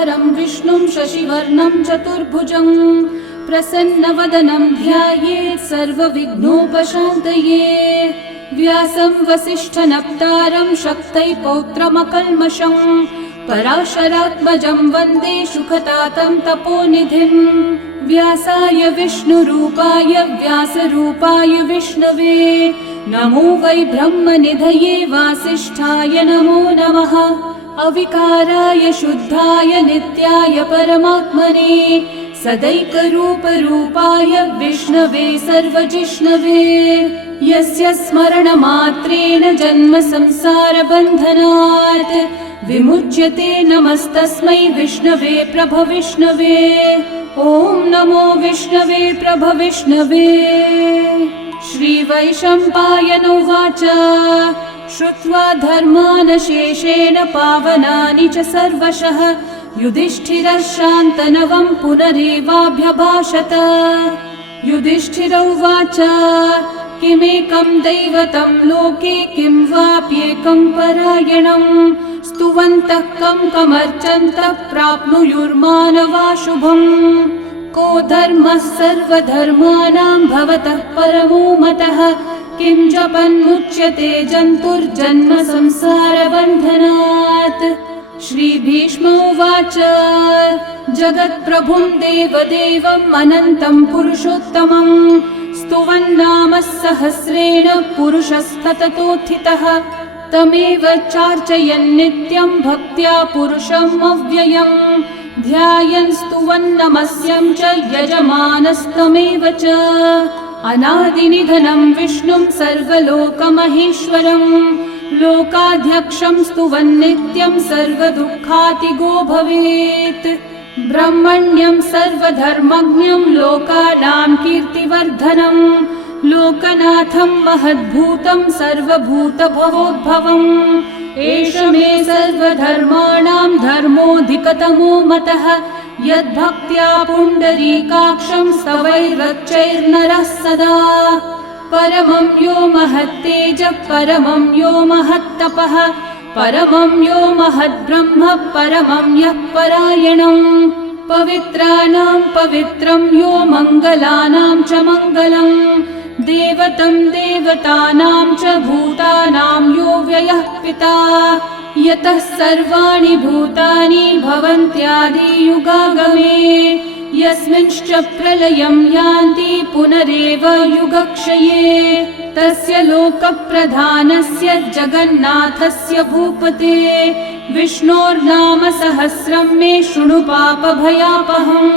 शुक्लाम्बरधरं विष्णुं शशिवर्णं चतुर्भुजं प्रसन्नवदनं ध्यायेत् सर्वविघ्नोपशान्तये। व्यासं वसिष्ठनप्तारं शक्तै पौत्रमकल्मषं पराशरात्मजं वन्दे शुकतातं तपोनिधिं। व्यासाय विष्णुरूपाय व्यासरूपाय विष्णवे नमो वै ब्रह्मनिधये वासिष्ठाय नमो नमः। अविकाराय शुद्धाय नित्याय परमात्मने सदैकरूपरूपाय विष्णवे सर्वजिष्णवे यस्य स्मरणमात्रेण जन्म संसारबन्धनात् विमुच्यते नमस्तस्मै विष्णवे प्रभविष्णवे। ॐ नमो विष्णवे प्रभविष्णवे। श्रीवैशम्पायन उवाच श्रुत्वा धर्मान् शेषेण पावनानि च सर्वशः युधिष्ठिरः शान्तनवं पुनरेवाभ्यभाषत। युधिष्ठिर उवाच किमेकं दैवतं लोके किं वाप्येकं परायणं स्तुवन्तः कं कमर्चन्तः प्राप्नुयुर्मानवा शुभम्। को धर्मः सर्वधर्माणां भवतः परमो मतः किं जपन्मुच्यते जन्तुर्जन्म संसारबन्धनात्। श्रीभीष्म उवाच जगत्प्रभुं देवदेवम् अनन्तं पुरुषोत्तमं स्तुवन्नाम सहस्रेण पुरुषस्तततोत्थितः तमेव चार्चयन् नित्यं भक्त्या पुरुषम् अव्ययम् ध्यायन् स्तुवन्नमस्यं च यजमानस्तमेव च। अनादिनिधनं विष्णुं सर्वलोकमहेश्वरं लोकाध्यक्षं स्तुवन्नित्यं सर्वदुःखातिगो भवेत्। ब्रह्मण्यं सर्वधर्मज्ञं लोकानां कीर्तिवर्धनं लोकनाथं महद्भूतं सर्वभूतभवोद्भवम् एष मे सर्वधर्माणां धर्मोऽधिकतमो मतः यद्भक्त्या पुण्डरीकाक्षं स्तवैरर्चैर्नरः सदा। परमं यो महत्तेजः परमं यो महत्तपः परमं यो महद्ब्रह्म परमं यः परायणं पवित्राणां पवित्रं यो मङ्गलानां च मङ्गलं देवतं देवतानां च भूतानां यो व्ययः पिता यतः सर्वाणि भूतानि भवन्त्यादियुगागमे यस्मिंश्च प्रलयं यान्ति पुनरेव युगक्षये तस्य लोकप्रधानस्य जगन्नाथस्य भूपते विष्णोर्नाम सहस्रं मे शृणु पापभयापहम्।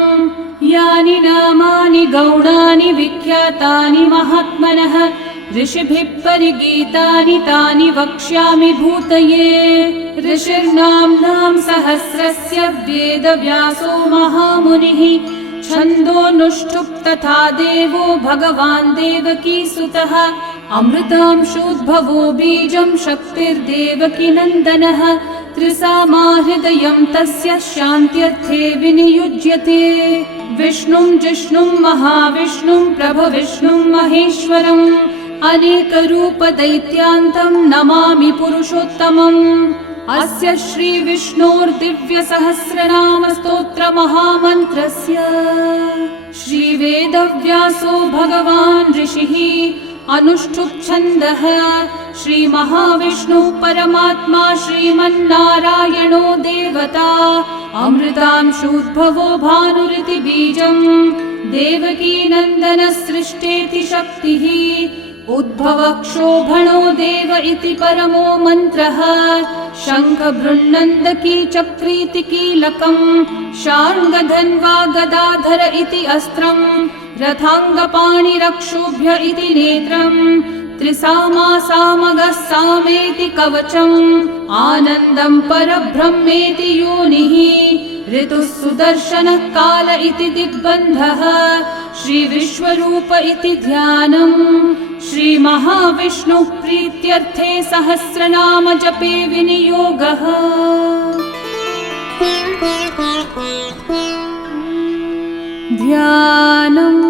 यानि नामानि गौणानि विख्यातानि महात्मनः ऋषिभिः परिगीतानि तानि वक्ष्यामि भूतये। ऋषिर्नाम्नां सहस्रस्य वेदव्यासो महामुनिः छन्दोनुष्ठुप् तथा देवो भगवान् देवकीसुतः अमृतांशोद्भवो बीजं शक्तिर्देवकीनन्दनः त्रिसामाहृदयं तस्य शान्त्यर्थे विनियुज्यते। विष्णुं जिष्णुं महाविष्णुं प्रभविष्णुं महेश्वरम् अनेकरूपदैत्यान्तं नमामि पुरुषोत्तमम्। अस्य श्रीविष्णोर्दिव्यसहस्रनामस्तोत्रमहामन्त्रस्य श्रीवेदव्यासो भगवान् ऋषिः अनुष्ठुप् छन्दः श्रीमहाविष्णुः परमात्मा श्रीमन्नारायणो देवता अमृतांशोद्भवो भानुरिति बीजं देवकीनन्दनः सृष्टेति शक्तिः उद्भवक्षोभणो देव इति परमो मन्त्रः शङ्खबृन्नन्दकी चक्रीति कीलकम् शार्ङ्गधन्वा गदाधर इति अस्त्रं रथाङ्गपाणिरक्षोभ्य इति नेत्रम् त्रिसामा सामगः सामेति कवचम् आनन्दं परब्रह्मेति योनिः ऋतुः सुदर्शनः काल इति दिग्बन्धः श्रीविश्वरूप इति ध्यानम् श्रीमहाविष्णुः प्रीत्यर्थे सहस्रनाम जपे विनियोगः। ध्यानम्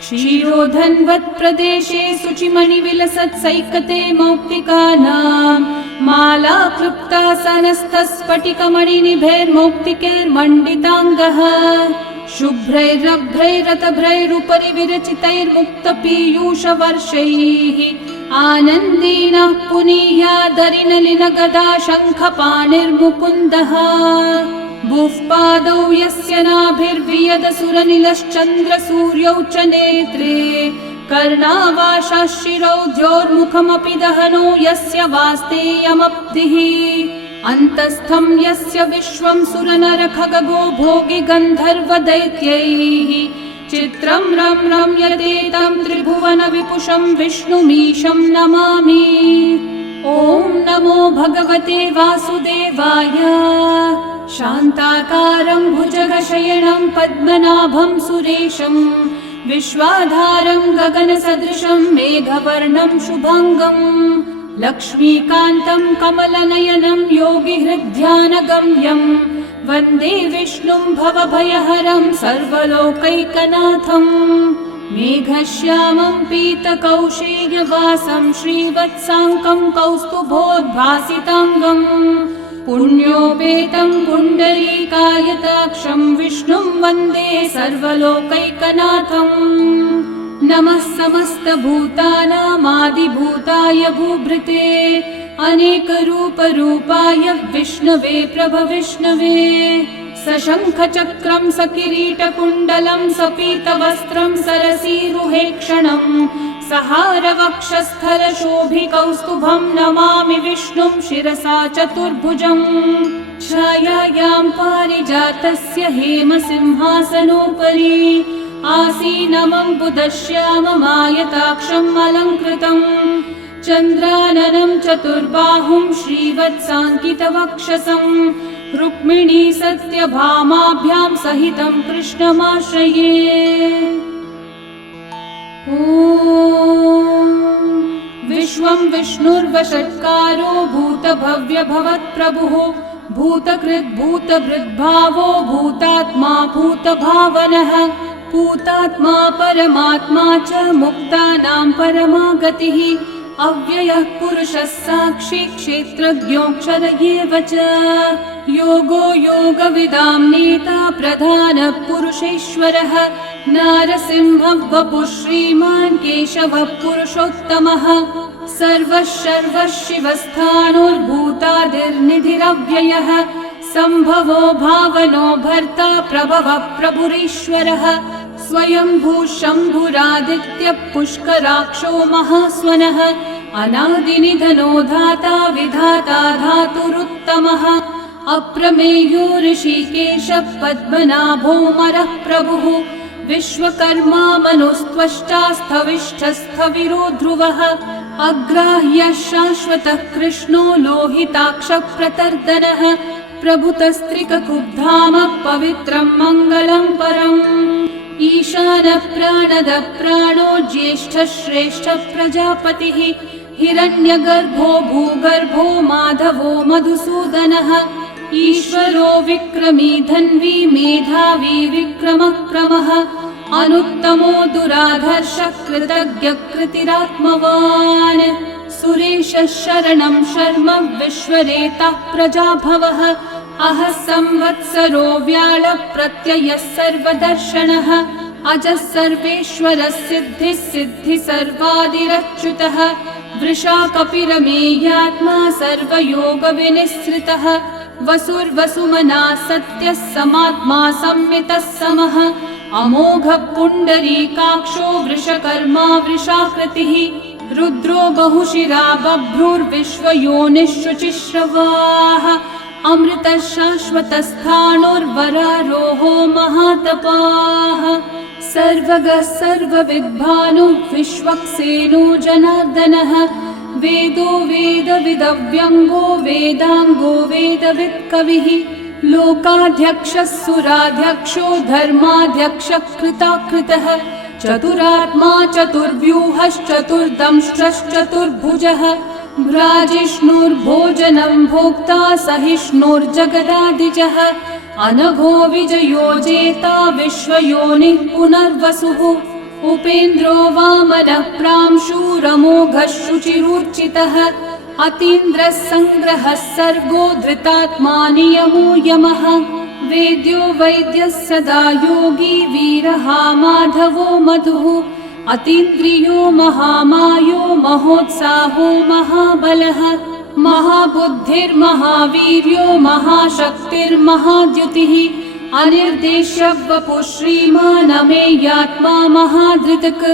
क्षीरोधन्वत् प्रदेशे शुचिमणिविलसत्सैकते मौक्तिकानां मालाक्लृप्तासनस्थस्फटिकमणिनिभैर्मौक्तिकैर्मण्डिताङ्गः शुभ्रैरभ्रैरतभ्रैरुपरि विरचितैर्मुक्तपीयूषवर्षैः आनन्देन पुनीयादरिनलिनगदा शङ्खपाणिर्मुकुन्दः भुःपादौ यस्य नाभिर्वियदसुरनिलश्चन्द्रसूर्यौ च नेत्रे कर्णावाशाशिरौद्योर्मुखमपि दहनो यस्य वास्तेयमब्धिः अन्तस्थं यस्य विश्वं सुरनरखगो भोगि गन्धर्वदैत्यैः चित्रं रम्यते तं त्रिभुवन विपुषं विष्णुमीशं नमामि। ॐ नमो भगवते वासुदेवाय। शान्ताकारं भुजगशयनं पद्मनाभं सुरेशं विश्वाधारं गगनसदृशं मेघवर्णं शुभाङ्गं लक्ष्मीकान्तं कमलनयनं योगिहृद्ध्यानगम्यं वन्दे विष्णुं भवभयहरं सर्वलोकैकनाथं मेघश्यामं पीतकौशेयवासं श्रीवत्साङ्कं कौस्तुभोद्भासिताङ्गं पुण्योपेतं पुण्डरीकायताक्षं विष्णुं वन्दे सर्वलोकैकनाथं नमः समस्तभूतानामादिभूताय भूभृते अनेकरूपरूपाय विष्णवे प्रभविष्णवे सशङ्खचक्रं सकिरीटकुण्डलं सपीतवस्त्रं सरसीरुहेक्षणं सहारवक्षस्थलशोभिकौस्तुभं नमामि विष्णुं शिरसा चतुर्भुजं छायायां पारिजातस्य हेमसिंहासनोपरि आसीनमम्बुदश्याममायताक्षम् अलङ्कृतं चन्द्राननं चतुर्बाहुं श्रीवत्साङ्कितवक्षसं रुक्मिणी सत्यभामाभ्यां सहितं कृष्णमाश्रये। ॐ विश्वं विष्णुर्वषट्कारो भूतभव्यभवत्प्रभुः भूतकृद्भूतभृद्भावो भूतात्मा भूतभावनः भूतात्मा परमात्मा च मुक्तानां परमागतिः अव्ययः पुरुषः साक्षी क्षेत्रज्ञोऽक्षर एव च योगो योगविदां नेता प्रधानः पुरुषेश्वरः नारसिंहः वपुः श्रीमान् केशवः पुरुषोत्तमः सर्वः सर्वः शिवस्थानोर्भूतादिर्निधिरव्ययः सम्भवो भावनो भर्ता प्रभवः प्रभुरीश्वरः स्वयंभू शम्भुरादित्यः पुष्कराक्षो महास्वनः अनादिनिधनो धाता विधाता धातुरुत्तमः अप्रमेयो ऋषिकेशः पद्मनाभोऽमरः प्रभुः विश्वकर्मा मनुस्त्वष्टा स्थविष्ठस्थविरो ध्रुवः अग्राह्यः शाश्वतः कृष्णो लोहिताक्षः प्रतर्दनः प्रभुतस्त्रिककुब्धामः पवित्रं मङ्गलं परम् ईशानः प्राणदः प्राणो ज्येष्ठः श्रेष्ठः प्रजापतिः हिरण्यगर्भो भूगर्भो माधवो मधुसूदनः ईश्वरो विक्रमी धन्वी मेधावी विक्रमक्रमः अनुत्तमो दुराधर्षः कृतज्ञः कृतिरात्मवान् सुरेशः शरणं शर्म विश्वरेतः प्रजाभवः अहः संवत्सरो व्याळः प्रत्ययः सर्वदर्शनः अजः सर्वेश्वरः सिद्धिः सिद्धिः सर्वादिरच्युतः वृषाकपिरमेयात्मा सर्वयोगविनिःसृतः वसुर्वसुमना सत्यः समात्मा संमितः समः अमोघः पुण्डरीकाक्षो वृषकर्मा वृषाकृतिः रुद्रो बहुशिरा बभ्रुर्विश्वयोनिः शुचिश्रवाः अमृतः शाश्वतस्थाणुर्वरारोहो महातपाः सर्वगः सर्वविद्भानुः विश्वक्सेनो जनार्दनः वेदो वेदविदव्यङ्गो वेदाङ्गो वेदवित्कविः लोकाध्यक्षः सुराध्यक्षो धर्माध्यक्षः कृताकृतः चतुरात्मा चतुर्व्यूहश्चतुर्दंष्ट्रश्चतुर्भुजः भ्राजिष्णुर्भोजनं भोक्ता सहिष्णुर्जगदादिजः अनघो विजयो जेता विश्वयोनिः पुनर्वसुः उपेन्द्रो वामनः प्रांशुरमोघः शुचिरूर्चितः अतीन्द्रः संग्रहः सर्गो धृतात्मा नियमो यमः वेद्यो वैद्यः सदा योगी वीरः माधवो मधुः अतीन्द्रियो महामायो महोत्साहो महाबलः महाबुद्धिर्महावीर्यो महाशक्तिर्महाद्युतिः अनिर्देश्य वपुः श्रीमान् अमेयात्मा महाधृतक्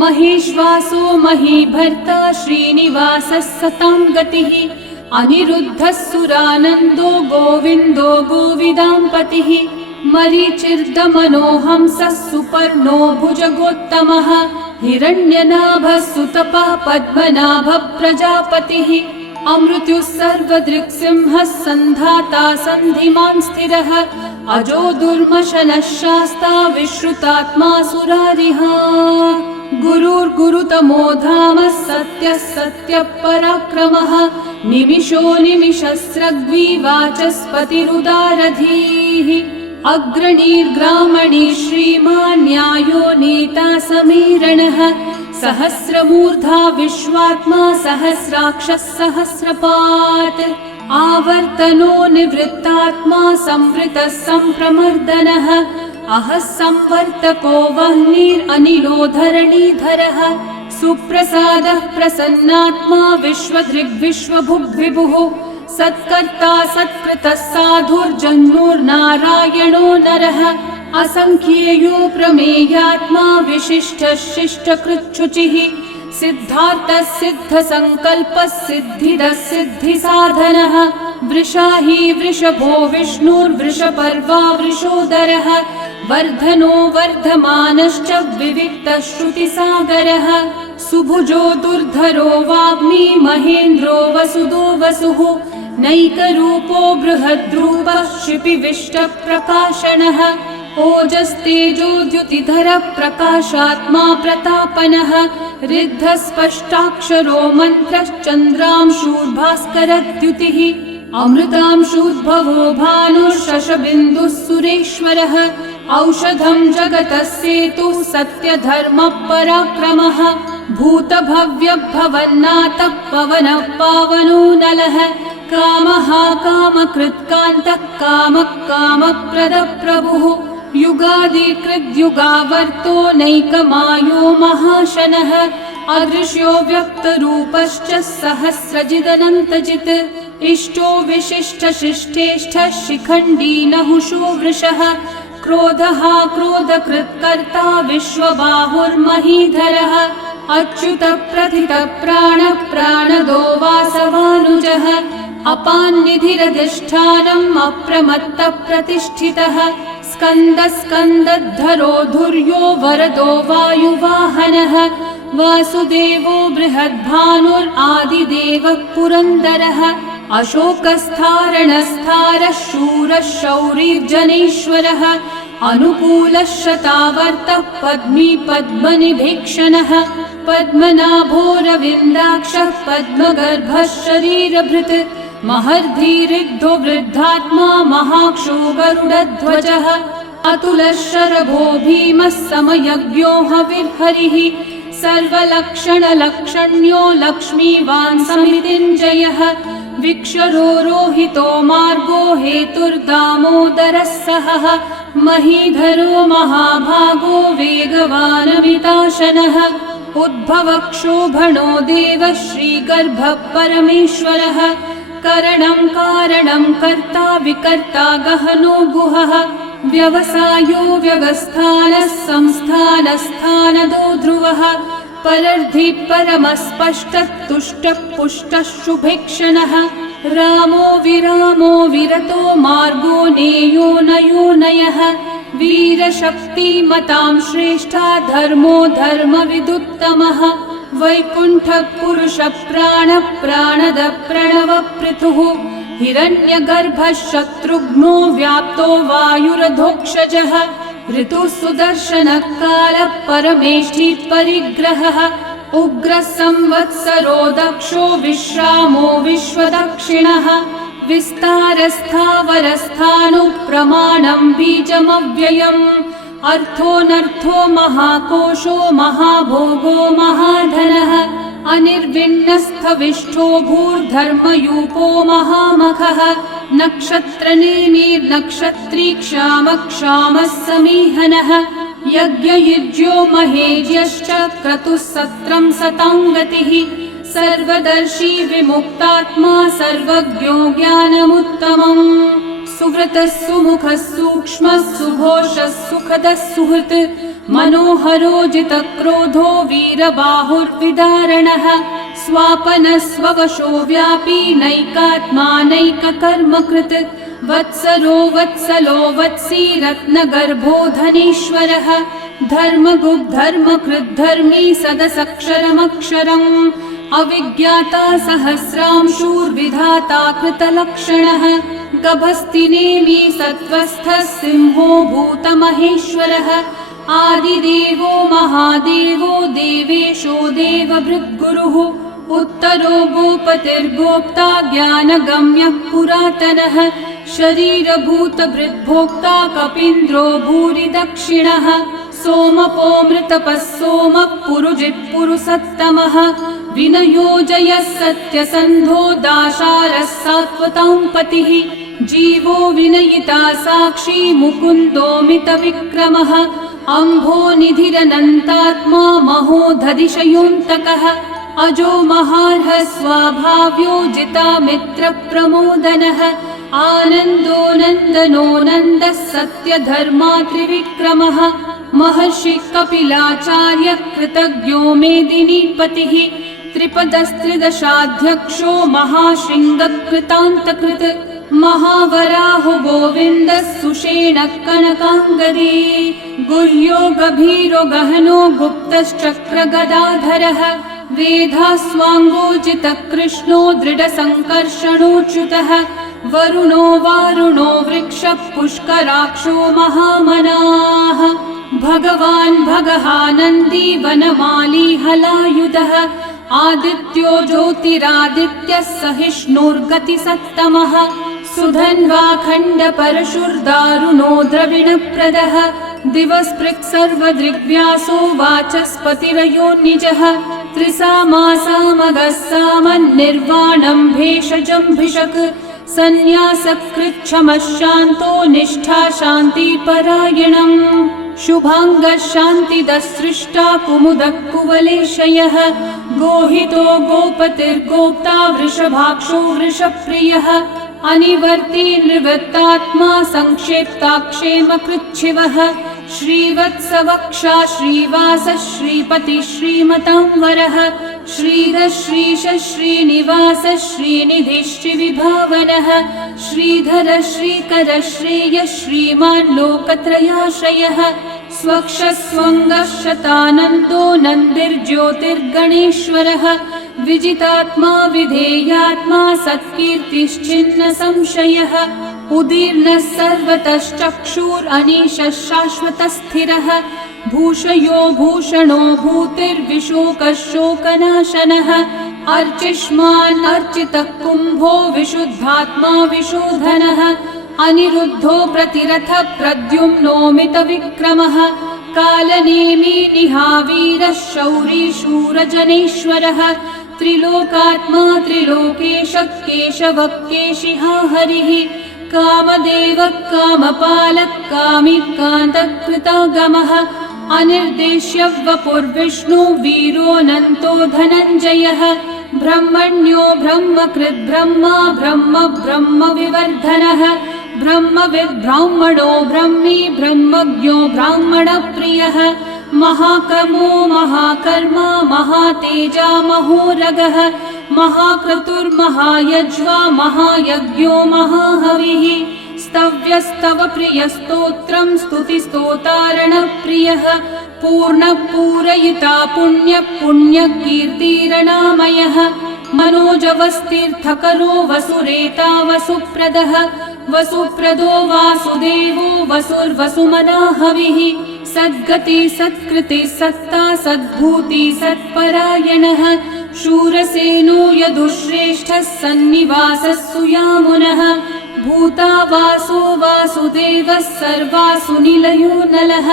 महेश्वासो महीभर्ता श्रीनिवासः सतां गतिः अनिरुद्धः सुरानन्दो गोविन्दो गोविदाम्पतिः मरीचिर्दमनोहंसः सुपर्णो भुजगोत्तमः हिरण्यनाभः सुतपः पद्मनाभः प्रजापतिः अमृत्युः सर्वदृक्सिंहः सन्धाता सन्धिमान् स्थिरः अजो दुर्मशनः शास्ता विश्रुतात्मा सुरारिः गुरुर्गुरुतमो धामः सत्यः सत्यः पराक्रमः निमिषो निमिषस्रग्वी वाचस्पतिरुदारधीः अग्रणीर्ग्रामणी श्रीमान् न्यायो नेता समीरणः सहस्रमूर्धा विश्वात्मा सहस्राक्षः सहस्रपात् आवर्तनो निवृत्तात्मा संवृतः सम्प्रमर्दनः अहः संवर्तको वह्निरनिलो धरणीधरः सुप्रसादः प्रसन्नात्मा विश्वदृग्विश्वभुग्विभुः सत्कर्ता सत्कृतः साधुर्जन्मोर्नारायणो नरः असंख्येयो प्रमेयात्मा विशिष्टः शिष्टकृच्छुचिः सिद्धार्थः सिद्धसङ्कल्पः सिद्धिदः सिद्धिसाधनः वृषाही वृषभो विष्णुर्वृषपर्वा वृषोदरः वर्धनो वर्धमानश्च विविक्तः श्रुतिसागरः सुभुजो दुर्धरो वाग्मी महेन्द्रो वसुदो वसुः नैकरूपो बृहद्रूपः क्षिपिविष्टप्रकाशनः ओजस्तेजोद्युतिधरः प्रकाशात्मा प्रतापनः ऋद्धः स्पष्टाक्षरो मन्त्रश्चन्द्रांशूर्भास्करद्युतिः अमृतांशूद्भवो भानुः सुरेश्वरः औषधं जगतः सेतुः सत्यधर्मः पराक्रमः भूतभव्यभवन्नाथः पवनः पावनो नलः कामः कामकृत्कान्तः कामः कामप्रदः प्रभुः युगादिकृद्युगावर्तो नैकमायो महाशनः अदृश्यो व्यक्तरूपश्च सहस्रजिदनन्तजित् इष्टो विशिष्टशिष्टेष्ठः शिखण्डी नहुषो वृषः क्रोधः क्रोधकृत्कर्ता विश्वबाहुर्महीधरः अच्युतः प्रथितः प्राणः प्राणदो वासवानुजः अपान्निधिरधिष्ठानम् अप्रमत्तः प्रतिष्ठितः स्कन्दस्कन्दद्धरो धुर्यो वरदो वायुवाहनः वासुदेवो बृहद्भानुरादिदेवः पुरन्दरः अशोकस्थारणस्थारः शूरः शौरिर्जनेश्वरः अनुकूलः शतावर्तः पद्मी पद्मनिभीक्षणः पद्मनाभोरविन्दाक्षः पद्मगर्भः शरीरभृत् महर्धिरिग्धो वृद्धात्मा महाक्षो गरुडध्वजः अतुलः शरभो भीमः समयज्ञो हविर्हरिः सर्वलक्षणलक्षण्यो लक्ष्मीवान् समितिञ्जयः विक्षरो रोहितो मार्गो हेतुर्दामोदरः सहः महीधरो महाभागो वेगवानमिताशनः उद्भवक्षोभणो देवः श्रीगर्भः परमेश्वरः करणं कारणं कर्ता विकर्ता गहनो गुहः व्यवसायो व्यवस्थानः संस्थानस्थानदो ध्रुवः परर्धि परमस्पष्टः तुष्टः पुष्टः शुभेक्षणः रामो विरामो विरतो मार्गो नेयो नयो नयः वीरशक्तिमतां श्रेष्ठा धर्मो धर्मविदुत्तमः वैकुण्ठः पुरुषः प्राणः प्राणदः प्रणवपृथुः हिरण्यगर्भः शत्रुघ्नो व्याप्तो वायुरधोक्षजः ऋतुः सुदर्शनः कालः परमेष्ठी परिग्रहः उग्रः संवत्सरो दक्षो विश्रामो विश्वदक्षिणः विस्तारस्थावरस्थाणुः प्रमाणं बीजमव्ययम् अर्थोऽनर्थो महाकोशो महाभोगो महाधनः अनिर्विण्णस्थविष्ठो भूर्धर्मयूपो महामखः नक्षत्रनेमिर्नक्षत्रीक्षामक्षामः समीहनः यज्ञयुज्यो महेज्यश्च क्रतुः सत्रं सताङ्गतिः सर्वदर्शी विमुक्तात्मा सर्वज्ञो ज्ञानमुत्तमम् सुव्रतः सुमुखः सूक्ष्मः सुघोषः सुखदः सुहृत् मनोहरो जितक्रोधो वीरबाहुर्विदारणः स्वापनः स्ववशो व्यापी नैकात्मा नैककर्मकृत् वत्सरो वत्सलो वत्सी रत्नगर्भो धनीश्वरः धर्मगुग्धर्मकृद्धर्मी सदसक्षरमक्षरम् अविज्ञाता सहस्रांशूर्विधाता कृतलक्षणः गभस्तिनेमि सत्त्वस्थः सिंहो भूतमहेश्वरः आदिदेवो महादेवो देवेशो देवभृद्गुरुः उत्तरो गोपतिर्गोप्ता ज्ञानगम्यः पुरातनः शरीरभूतभृद्भोक्ता कपीन्द्रो भूरि दक्षिणः सोमपोमृतपः सोमः पुरुजित्पुरुसत्तमः विनयोजयः सत्यसन्धो दाशारः सात्वतां पतिः जीवो विनयिता साक्षी मुकुन्दोमितविक्रमः अम्भो निधिरनन्तात्मा महोदधिशयोऽन्तकः अजो महार्हः स्वाभाव्यो जितामित्रप्रमोदनः आनन्दो नन्दनो नन्दः सत्यधर्मा त्रिविक्रमः महर्षि कपिलाचार्य कृतज्ञो मेदिनीपतिः त्रिपदस्त्रिदशाध्यक्षो महाशृङ्गकृतान्तकृत् महावराहो गोविन्दः सुषेणः कनकाङ्गदी गुह्यो गभीरो गहनो गुप्तश्चक्रगदाधरः वेधास्वाङ्गोचितः कृष्णो दृढसङ्कर्षणोच्युतः वरुणो वारुणो वृक्षः पुष्कराक्षो महामनाः भगवान् भगहानन्दी वनमाली हलायुधः आदित्यो ज्योतिरादित्यः सहिष्णुर्गतिसत्तमः सुधन्वाखण्डपरशुर्दारुणो द्रविणप्रदः दिवस्पृक्सर्वदृग्व्यासो वाचस्पतिरयोनिजः त्रिसामासामगः सामन्निर्वाणं भेषजम्भिषक् सन्न्यासकृच्छमः शान्तो निष्ठा शान्तिपरायणम् शुभाङ्गः शान्तिदः सृष्टा कुमुदः कुवलेशयः गोहितो गोपतिर्गोप्ता वृषभाक्षो वृषप्रियः अनिवर्ती निवृत्तात्मा संक्षेप्ताक्षेमकृच्छिवः श्रीवत्सवक्षा श्रीवासः श्रीपतिः श्रीमतांवरः श्रीधः श्रीशः श्रीनिवासः श्रीनिधिः श्रीविभावनः श्रीधरः श्रीकरः श्रेयः श्रीमान् लोकत्रयाश्रयः स्वक्षः स्वङ्गः शतानन्दो नन्दिर्ज्योतिर्गणेश्वरः विजितात्मा विधेयात्मा सत्कीर्तिश्चिन्न संशयः उदीर्णः सर्वतश्चक्षुरनीशः शाश्वतस्थिरः भूषयो भूषणो भूतिर्विशोकः शोकनाशनः अर्चिष्मान् अर्चितः कुम्भो विशुद्धात्मा विशोधनः अनिरुद्धो प्रतिरथः प्रद्युम्नोमितविक्रमः कालनेमी निहावीरः शौरी शूरजनेश्वरः त्रिलोकात्मा त्रिलोकेशः केशवः केशिहा हरिः कामदेवः कामपालः कामिकान्तकृतागमः अनिर्देश्य वपुर्विष्णु वीरोऽनन्तो धनञ्जयः ब्रह्मण्यो ब्रह्मकृद्ब्रह्मा ब्रह्म ब्रह्मविवर्धनः ब्रह्मविद्ब्राह्मणो ब्रह्मी ब्रह्मज्ञो ब्राह्मणप्रियः महाकर्मो महाकर्मा महातेजा महोरगः महाक्रतुर्महायज्वा महायज्ञो महाहविः स्तव्यस्तव प्रियस्तोत्रं स्तुतिस्तोतारणप्रियः पूर्णपूरयिता पुण्यकीर्तिरणामयः मनोजवस्तीर्थकरो वसुरेता वसुप्रदः वसुप्रदो वासुदेवो वसुर्वसुमनाहविः सद्गति सत्कृति सत्ता सद्भूति सत्परायणः शूरसेनो यदुश्रेष्ठः सन्निवासः सुयामुनः भूतावासो वासुदेवः सर्वासु निलयो नलः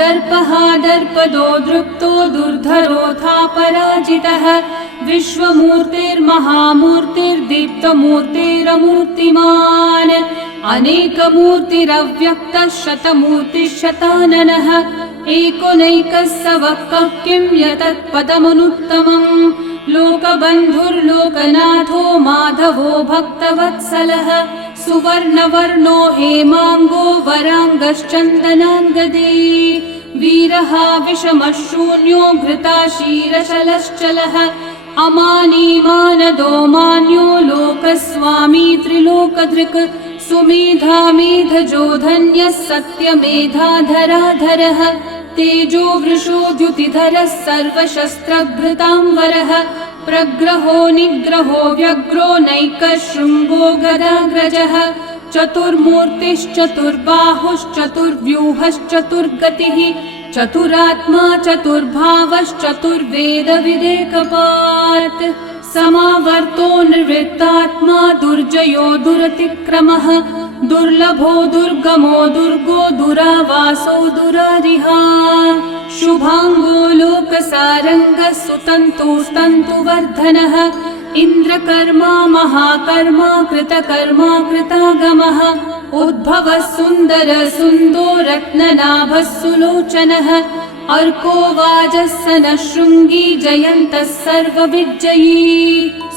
दर्पः दर्पदो दृप्तो दुर्धरोऽथा पराजितः विश्वमूर्तिर्महामूर्तिर्दीप्तमूर्तिरमूर्तिमान् अनेकमूर्तिरव्यक्तः शतमूर्तिशताननः एकोनैकः स वक्कः किं यतत्पदमनुत्तमम् लोकबन्धुर्लोकनाथो माधवो भक्तवत्सलः सुवर्णवर्णो हेमाङ्गो वराङ्गश्चन्दनाङ्गदे वीरः विषमशून्यो घृताशीरशलश्चलः अमानीमानदो मान्यो लोकस्वामी त्रिलोकधृक् सुमेधामेधजो धन्यः सत्यमेधाधराधरः तेजो वृषो द्युतिधरः सर्वशस्त्रभृतांवरः प्रग्रहो निग्रहो व्यग्रो नैकः शृङ्गो गदाग्रजः चतुर्मूर्तिश्चतुर्बाहुश्चतुर्व्यूहश्चतुर्गतिः चतुरात्मा चतुर्भावश्चतुर्वेदविदेकपात् समावर्तो निर्वृत्तात्मा दुर्जयो दुरतिक्रमः दुर्लभो दुर्गमो दुर्गो दुरावासो दुरारिहा शुभाङ्गो लोकसारङ्गः सुतन्तुस्तन्तुवर्धनः इन्द्रकर्मा महाकर्मा कृतकर्मा कृतागमः उद्भवः सुन्दर सुन्दो रत्ननाभः सुलोचनः अर्को वाजस्सनः शृङ्गी जयन्तः सर्वविजयी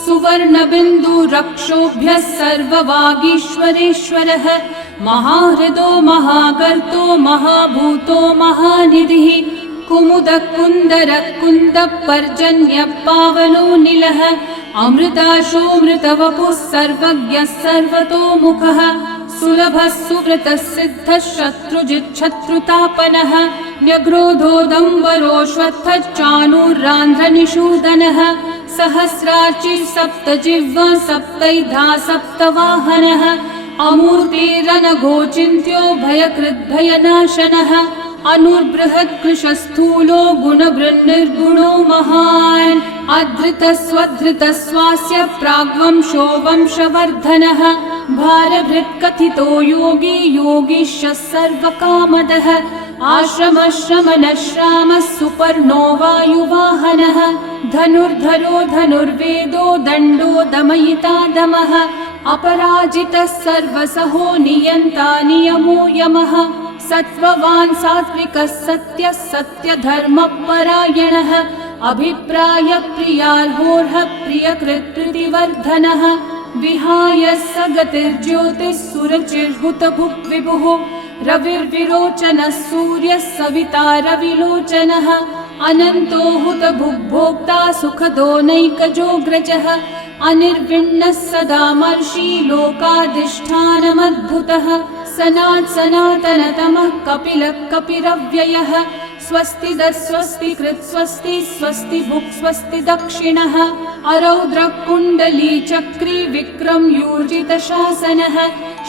सुवर्णबिन्दुरक्षोभ्यः सर्ववागीश्वरेश्वरः महाहृदो महागर्तो महाभूतो महानिधिः कुमुदः कुन्दरः कुन्दः पर्जन्यः पावनो निलः अमृताशोऽमृतवपुः सर्वज्ञः सर्वतोमुखः सुलभः सुव्रतः सिद्धः शत्रुजिच्छत्रुतापनः न्यग्रोधोदम्बरोऽश्वत्थश्चाणूरान्ध्रनिषूदनः सहस्रार्चिः सप्तजिह्वा सप्तैधा सप्तवाहनः अमूर्तिरनघोचिन्त्यो भयकृद्भयनाशनः अनुर्बृहत्कृशस्थूलो गुणभृन्निर्गुणो महान् अधृतस्वधृतस्वास्य प्राग्वंशो वंशवर्धनः भारभृत्कथितो योगी योगीशः सर्वकामदः आश्रमश्रमणश्रामः सुपर्णो वायुवाहनः धनुर्धरो धनुर्वेदो दण्डो दमयिता दमः अपराजितः सर्वसहो नियन्ता नियमो यमः सत्त्ववान् सात्विकः सत्यः सत्यधर्मपरायणः अभिप्रायप्रियार्होर्हः प्रियकृत्प्रीतिवर्धनः विहाय स गतिर्ज्योतिः सुरचिर्हुतभुग्विभुः रविर्विरोचनः सूर्यः सविता रविलोचनः अनन्तो हुतभुग्भोक्ता सुखदो नैकजोऽग्रजः अनिर्विण्णः सदा मर्षि लोकाधिष्ठानमद्भुतः सनातनतमः कपिलः कपिरव्ययः स्वस्ति स्वस्ति कृत् स्वस्ति स्वस्ति भुक् स्वस्ति दक्षिणः अरौद्रः कुण्डली चक्री विक्रमयूर्जितशासनः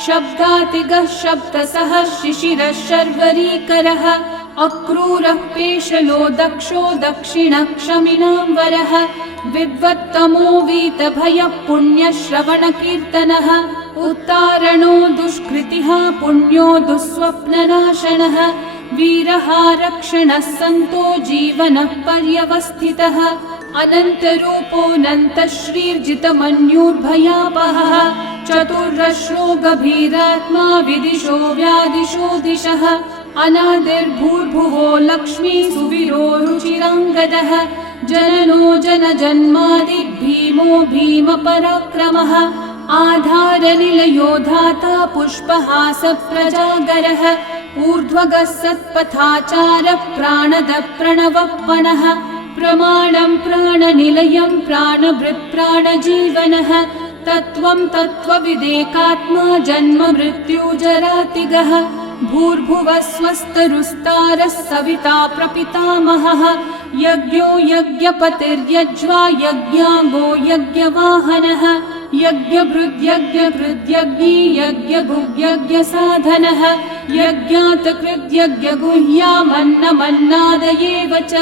शब्दातिगः शब्दसः शिशिरः शर्वरीकरः अक्रूरः पेशलो दक्षो दक्षिणः क्षमिनां वरः विद्वत्तमो वीतभयः पुण्यश्रवणकीर्तनः उत्तारणो दुष्कृतिः पुण्यो दुःस्वप्ननाशनः वीरः रक्षणः सन्तो जीवनः पर्यवस्थितः अनन्तरूपोऽनन्तश्रीर्जितमन्युर्भयापहः चतुर्रश्रो गभीरात्मा विदिशो व्यादिशो दिशः अनादिर्भूर्भुवो लक्ष्मी सुवीरो रुचिराङ्गदः जननो जनजन्मादि भीमो भीमपराक्रमः आधारनिलयो धाता पुष्पहासप्रजागरः ऊर्ध्वगः सत्पथाचारः प्राणदः प्रणवप्पणः प्रमाणं प्राणनिलयं प्राणभृत्प्राणजीवनः तत्त्वं तत्त्वविदेकात्मा जन्म मृत्युजरातिगः भूर्भुवः स्वस्तरुस्तारः सविता प्रपितामहः यज्ञो यज्ञपतिर्यज्वा यज्ञाङ्गो यज्ञवाहनः यज्ञभृद्यज्ञकृद्यज्ञी यज्ञभुग्यज्ञसाधनः यज्ञातकृद्यज्ञगुह्यामन्नमन्नादयेव च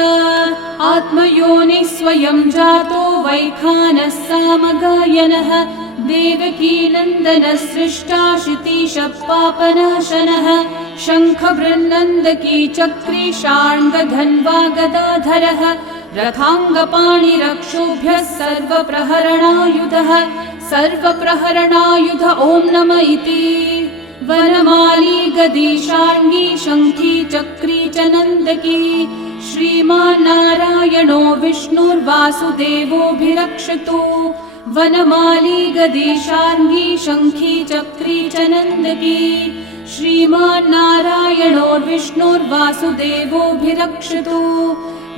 आत्मयोनिः स्वयं जातो वैखानः सामगायनः देवकीनन्दनः सृष्टा शितीशः पापनाशनः शङ्खवृन्नन्दकी चक्री शार्ङ्गधन्वा गदाधरः रथाङ्गपाणिरक्षोभ्यः सर्वप्रहरणायुधः सर्वप्रहरणायुध ॐ नम इति। वनमाली गदीशाङ्गी शङ्खी चक्री च नन्दकी श्रीमान्नारायणो विष्णुर्वासुदेवोऽभिरक्षतु। वनमाली गदीशाङ्गी शङ्खी चक्री च नन्दकी श्रीमान्नारायणो विष्णुर्वासुदेवोऽभिरक्षतु।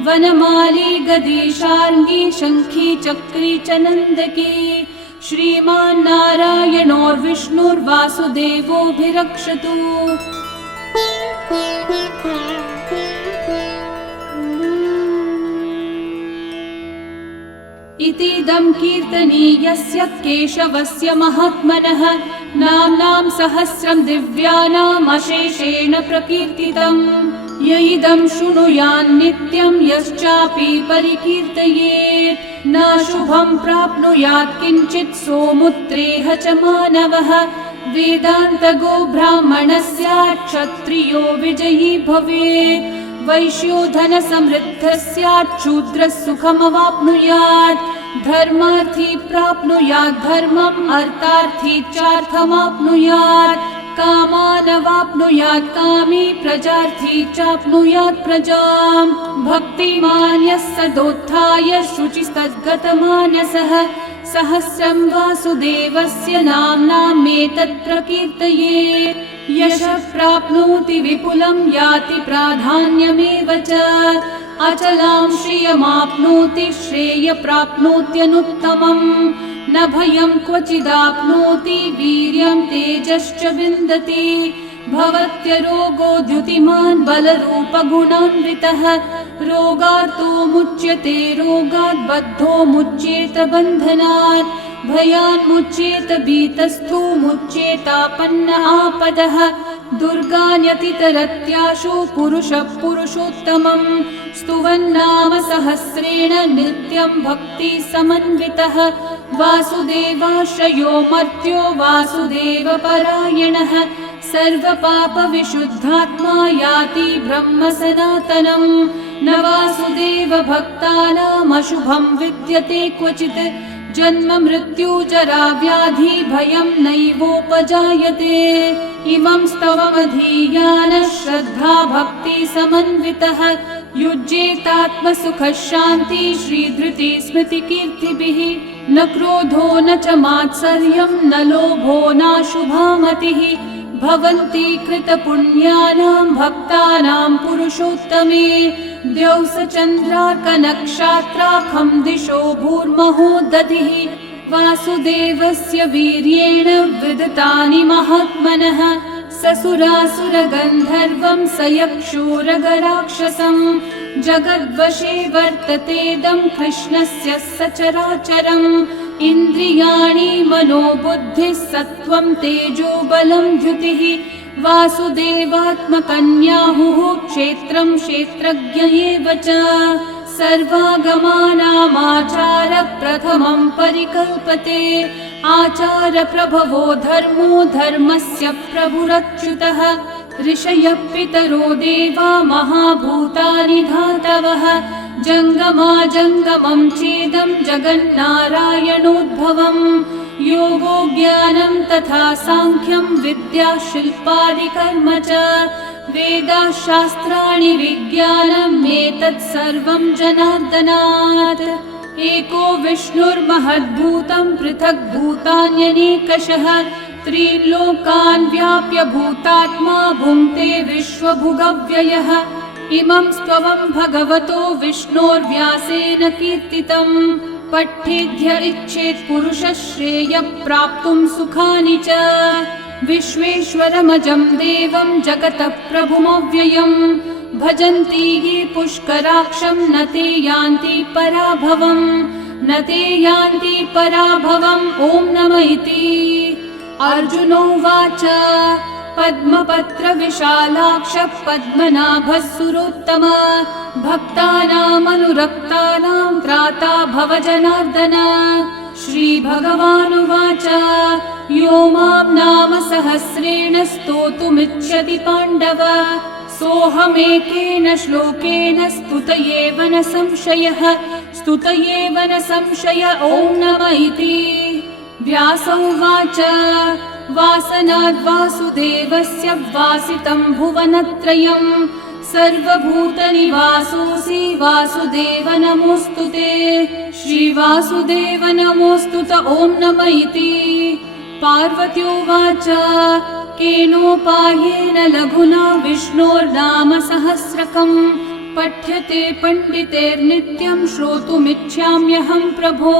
वनमाली गदीशार्ङ्गी शङ्खी चक्री च नन्दकी श्रीमान्नारायणो विष्णुर्वासुदेवोऽभिरक्षतु। इतीदं कीर्तनीयस्य केशवस्य महात्मनः नाम्नां सहस्रं दिव्यानाम् अशेषेण प्रकीर्तितम्। य इदं शृणुयान् नित्यं यश्चापि परिकीर्तयेत् न शुभं प्राप्नुयात् किञ्चित् सोमुत्रेह च मानवः। वेदान्तगो ब्राह्मणः स्यात् क्षत्रियो विजयी भवेत् वैश्यो धनसमृद्धः स्यात् शूद्रः सुखमवाप्नुयात्। धर्मार्थी प्राप्नुयात् धर्मम् अर्थार्थी चार्थमाप्नुयात्। कामानवाप्नुयात् कामी प्रजार्थी चाप्नुयात् प्रजाम्। भक्तिमान् यः सदोत्थाय शुचिस्तद्गतमानसः सहस्रं वासुदेवस्य नाम्नामेतत् प्रकीर्तयेत्। यशः प्राप्नोति विपुलं याति प्राधान्यमेव च अचलां श्रियमाप्नोति श्रेय प्राप्नोत्यनुत्तमम्। न भयं क्वचिदाप्नोति वीर्यं तेजश्च विन्दति। भवत्यरोगो द्युतिमान् बलरूपगुणान्वितः रोगार्तो मुच्यते रोगात् बद्धो मुच्येत बन्धनात्। भयान्मुच्येत भीतस्थो मुच्येतापन्न आपदः। दुर्गान्यतितरत्याशु पुरुषः पुरुषोत्तमम् स्तुवन्नाम सहस्रेण नित्यं भक्ति समन्वितः। वासुदेवाश्रयो मर्त्यो वासुदेवपरायणः सर्वपापविशुद्धात्मा याति ब्रह्म सनातनम्। न वासुदेव भक्तानामशुभं विद्यते क्वचित् जन्म मृत्यु जरा व्याधि भयं नैवोपजायते। इमं स्तवमधीयानः श्रद्धा भक्ति समन्वितः युज्येतात्मसुखः शान्ति श्रीधृति स्मृतिकीर्तिभिः। न क्रोधो न च मात्सर्यं न लोभो नाशुभा मतिः भवन्ति कृतपुण्यानां भक्तानां पुरुषोत्तमे। द्यौस चन्द्रार्कनक्षत्राखं दिशो भूर्महो दधिः वासुदेवस्य वीर्येण विदतानि महात्मनः। ससुरासुरगन्धर्वं स यक्षोरगराक्षसं जगद्वशे वर्ततेदं कृष्णस्य सचराचरम्। इन्द्रियाणि मनोबुद्धिः सत्त्वं तेजो बलं द्युतिः वासुदेवात्मकन्याहुः क्षेत्रं क्षेत्रज्ञ एव च। सर्वागमानामाचार प्रथमं परिकल्पते आचार प्रभवो धर्मो धर्मस्य प्रभुरच्युतः। ऋषयः पितरो देवा महाभूतानि धातवः जङ्गमाजङ्गमं चेदं जगन्नारायणोद्भवम्। योगो ज्ञानं तथा साङ्ख्यं विद्या शिल्पादिकर्म च वेदाः शास्त्राणि विज्ञानम् एतत् सर्वं जनार्दनात्। एको विष्णुर्महद्भूतं पृथक् भूतान्यनेकशः त्रिलोकान् व्याप्य भूतात्मा भुङ्क्ते विश्वभुगव्ययः। इमं स्तवं भगवतो विष्णोर्व्यासेन कीर्तितं पठ्येद्य इच्छेत् पुरुषः श्रेयः प्राप्तुं सुखानि च। विश्वेश्वरमजं देवं जगतः प्रभुमव्ययम् भजन्ति ये पुष्कराक्षं न ते यान्ति पराभवम् न ते यान्ति पराभवम् ॐ नम इति। अर्जुनोवाच पद्मपत्रविशालाक्ष पद्मनाभः सुरोत्तम भक्तानामनुरक्तानां त्राता भव जनार्दन। श्रीभगवानुवाच यो मां नाम सहस्रेण स्तोतुमिच्छति पाण्डव सोऽहमेकेन श्लोकेन स्तुतयेव न संशयः स्तुतयेव न संशय ॐ नम इति। व्यास उवाच वासनाद्वासुदेवस्य वासितं भुवनत्रयं सर्वभूतनिवासोऽसि वासुदेव नमोऽस्तु ते। श्रीवासुदेव नमोऽस्तुत ॐ नम इति। पार्वती उवाच केनोपायेन लघुना विष्णोर्नाम सहस्रकं पठ्यते पण्डितेर्नित्यं श्रोतुमिच्छाम्यहं प्रभो।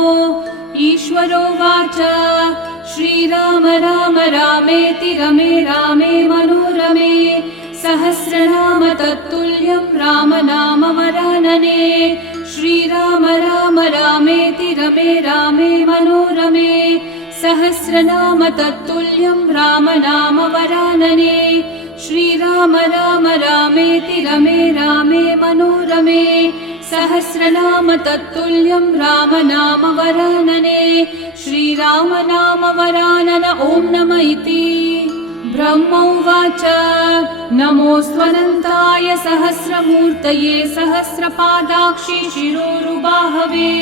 ईश्वरोवाच श्रीराम राम रामेति रमे रामे मनोरमे सहस्रनाम तत्तुल्यं राम नाम वरानने। श्रीराम राम रामेति रमे रामे मनोरमे सहस्रनाम तत्तुल्यं राम नाम वरानने। श्रीराम राम रामेति रमे रामे मनोरमे सहस्रनाम तत्तुल्यं राम नाम वरानने। श्रीराम नाम वरानन ॐ नम इति। ब्रह्म उवाच नमोऽस्त्वनन्ताय सहस्रमूर्तये सहस्रपादाक्षि शिरोरुबाहवे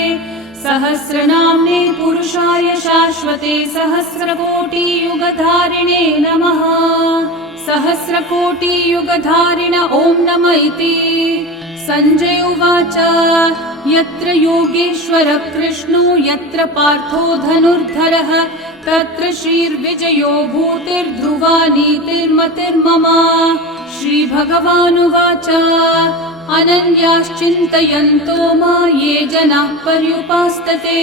सहस्रनाम्ने पुरुषाय शाश्वते सहस्रकोटियुगधारिणे नमः। सहस्रकोटियुगधारिण ॐ नम इति। सञ्जय उवाच यत्र योगेश्वर कृष्णो यत्र पार्थो धनुर्धरः तत्र श्रीर्विजयो भूतिर्ध्रुवा नीतिर्मतिर्मम। श्रीभगवानुवाच अनन्याश्चिन्तयन्तो मा ये जनाः पर्युपासते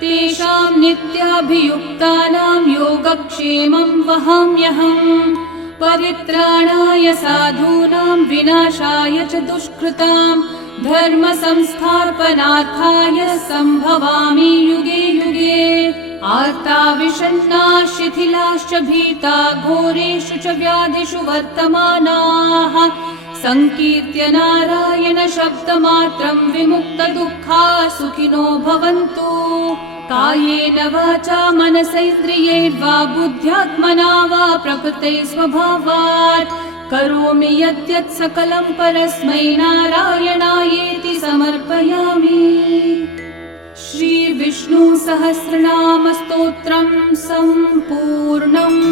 तेषां नित्याभियुक्तानां योगक्षेमं वहाम्यहम्। परित्राणाय साधूनां विनाशाय च दुष्कृतां धर्म संस्थापनार्थाय सम्भवामि युगे युगे। आर्ता विषण्णा शिथिलाश्च भीता घोरेषु च व्याधिषु वर्तमानाः संकीर्त्य नारायण शब्दमात्रं विमुक्तदुःखा सुखिनो भवन्तु। कायेन वाचा मनसैन्द्रियैर्वा बुद्ध्यात्मना वा प्रकृते स्वभावात् करोमि यद्यत् सकलं परस्मै नारायणायेति समर्पयामि। श्रीविष्णु सहस्रनाम स्तोत्रं सम्पूर्णम्।